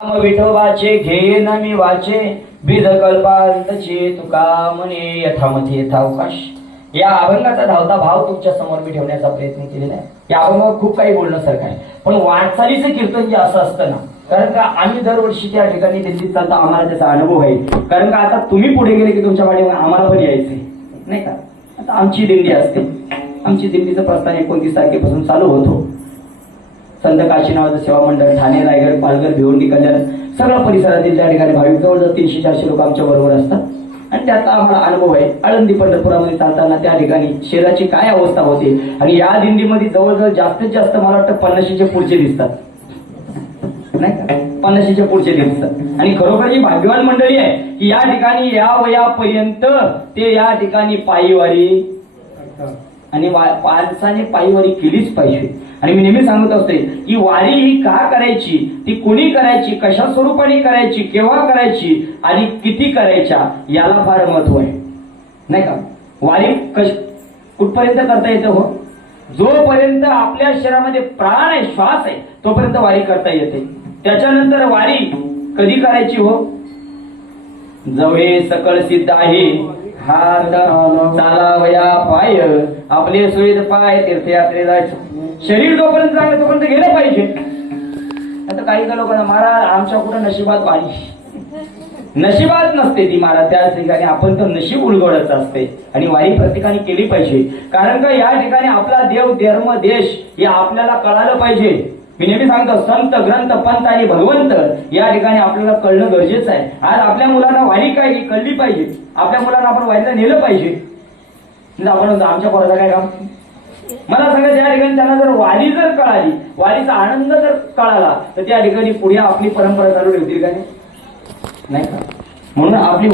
विठोबाचे घेन मी वाचे बिद कल्पांतचे तुका म्हणे यथामथे यथावकाश. या अभंगाचा धावता भाव तुमच्या समोर मी ठेवण्याचा प्रयत्न केलेला आहे. या अभंगावर खूप काही बोलण्यासारखं आहे, पण वाटचालीचं कीर्तन जे असं असतं ना, कारण का आम्ही दरवर्षी त्या ठिकाणी दिल्लीत चालता, आम्हाला त्याचा अनुभव आहे. कारण का आता तुम्ही पुढे गेले की तुमच्या पाठीवर आम्हाला पण यायचंय नाही का. आता आमची दिंडी असते, आमची दिंडीचं प्रस्थान 29 तारखेपासून चालू होतो. संत काशीनाथ सेवा मंडळ, ठाणे, रायगड, पालघर, भिवंडी, कल्याण सगळ्या परिसरातील त्या ठिकाणी भाविक जवळजवळ 300-400 लोक आमच्या बरोबर असतात. आणि त्याचा आम्हाला अनुभव आहे. आळंदी पंढरपुरामध्ये चालताना त्या ठिकाणी शरीराची काय अवस्था होते, आणि या दिंडीमध्ये जवळजवळ जास्तीत जास्त मला वाटतं 50च्या पुढचे दिसतात नाही का, 50च्या पुढचे दिसतात. आणि खरोखर ही भाग्यवान मंडळी आहे की या ठिकाणी या वयापर्यंत ते या ठिकाणी पायीवारी आणि माणसाने पायीवारी केलीच पाहिजे. आणि मी नेहमी सांगत असते की वारी ही का करायची, ती कोणी करायची, कशा स्वरूपाने करायची, केव्हा करायची आणि किती करायच्या, याला फार महत्व आहे नाही का. वारी कुठपर्यंत करता येतं हो, जोपर्यंत आपल्या शरीरामध्ये प्राण आहे, श्वास आहे, तोपर्यंत वारी करता येते. त्याच्यानंतर वारी कधी करायची हो, जवळे सकळ सिद्ध आहे हात चालावया पाय, आपले सुईद पाय तीर्थयात्रेला. शरीर जोपर्यंत चांगलं तोपर्यंत गेलं पाहिजे. आता काही लोकांना महाराज आमच्या कुठं नशिबात वारी, नशिबात नसते ती महाराज. त्या ठिकाणी आपण तर नशीब उलगडत असते. आणि वारी प्रत्येकाने केली पाहिजे. कारण का या ठिकाणी आपला देव धर्म देश हे आपल्याला कळालं पाहिजे. मी नेहमी सांगतो संत ग्रंथ पंथ आणि भगवंत या ठिकाणी आपल्याला कळणं गरजेचं आहे. आज आपल्या मुलांना वारी काय ही कळली पाहिजे. आपल्या मुलांना आपण वारीला नेलं पाहिजे. आपण आमच्या पोराचं काय काम, मला सांगा त्या ठिकाणी त्यांना जर वारी जर कळाली, वारीचा आनंद जर कळाला, तर त्या ठिकाणी पुढे आपली परंपरा चालू ठेवतील का नाही का. म्हणून आपली